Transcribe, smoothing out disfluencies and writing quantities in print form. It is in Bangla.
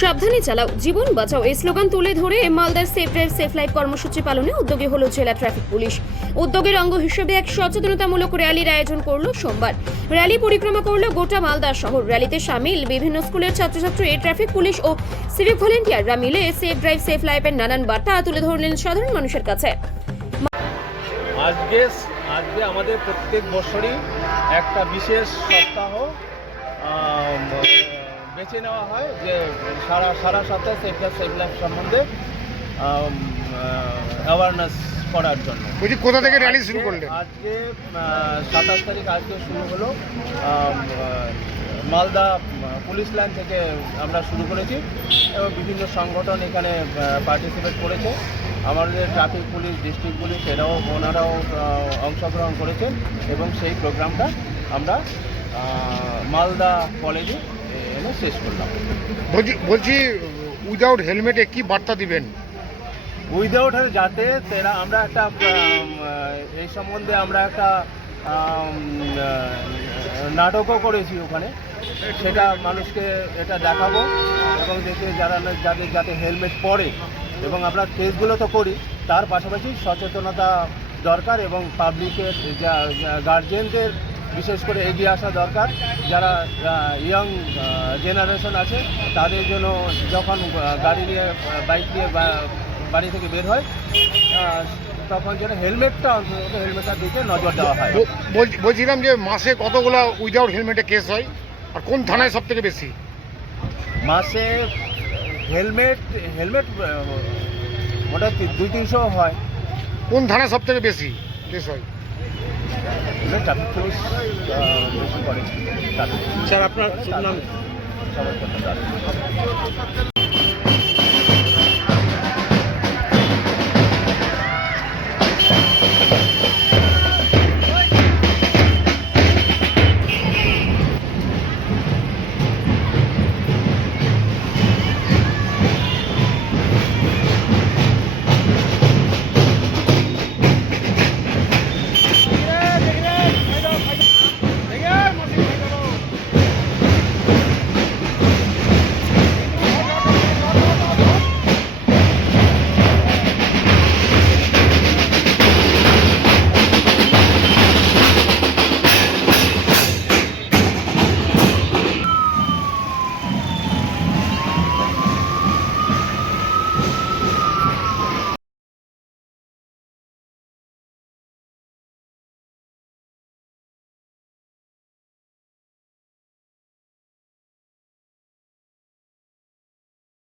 সাবধানে চালাও, জীবন বাঁচাও এই স্লোগান তুলে ধরে মালদার সেফ ড্রাইভ সেফ লাইফ কর্মসূচি পালনে উদ্যোগী হলো জেলা ট্রাফিক পুলিশ। উদ্যোগের অঙ্গ হিসেবে এক সচেতনতামূলক র্যালির আয়োজন করলো সোমবার। র্যালি পরিক্রমা করলো গোটা মালদা শহর। র্যালিতে সামিল বিভিন্ন স্কুলের ছাত্রছাত্রী, ট্রাফিক পুলিশ ও সিভিক ভলেন্টিয়াররা মিলে সেফ ড্রাইভ সেফ লাইফের নানান বার্তা তুলে ধরলেন সাধারণ মানুষের কাছে। আজকে আমাদের প্রত্যেক বছরই একটা বিশেষ সপ্তাহ বেছে নেওয়া হয় যে সারা সপ্তাহে সেফ লাইফ সম্বন্ধে অ্যাওয়ারনেস করার জন্য। কোথা থেকে র্যালি শুরু করলেন? আজকে 27 তারিখ আজকে শুরু হলো মালদা পুলিশ লাইন থেকে আমরা শুরু করেছি এবং বিভিন্ন সংগঠন এখানে পার্টিসিপেট করেছে। আমাদের ট্রাফিক পুলিশ, ডিস্ট্রিক্ট পুলিশ ওনারাও অংশগ্রহণ করেছেন এবং সেই প্রোগ্রামটা আমরা মালদা কলেজে এনে শেষ করলাম। বলছি উইদাউট হেলমেটে কি বার্তা দিবেন? উইদাউট যাতে আমরা একটা এই সম্বন্ধে আমরা একটা নাটকও করেছি ওখানে, সেটা মানুষকে এটা দেখাবো এবং দেখে যাদের যাতে হেলমেট পরে এবং আমরা টেস্টগুলো তো করি, তার পাশাপাশি সচেতনতা দরকার এবং পাবলিকের গার্জেনদের বিশেষ করে এগিয়ে আসা দরকার। যারা ইয়ং জেনারেশন আছে তাদের জন্য যখন গাড়ি নিয়ে বাইক নিয়ে বাড়ি থেকে বের হয় তখন যেন হেলমেটটার দিকে নজর দেওয়া হয়। বলছিলাম যে মাসে কতগুলো উইদাউট হেলমেটে কেস হয় আর কোন থানায় সব থেকে বেশি? মাসে হেলমেট ওটা 200-300 হয়। কোন থানায় সব থেকে বেশি কেস হয়? ট্রাফিক পুলিশ বেশি করে। স্যার আপনার নাম? সবাই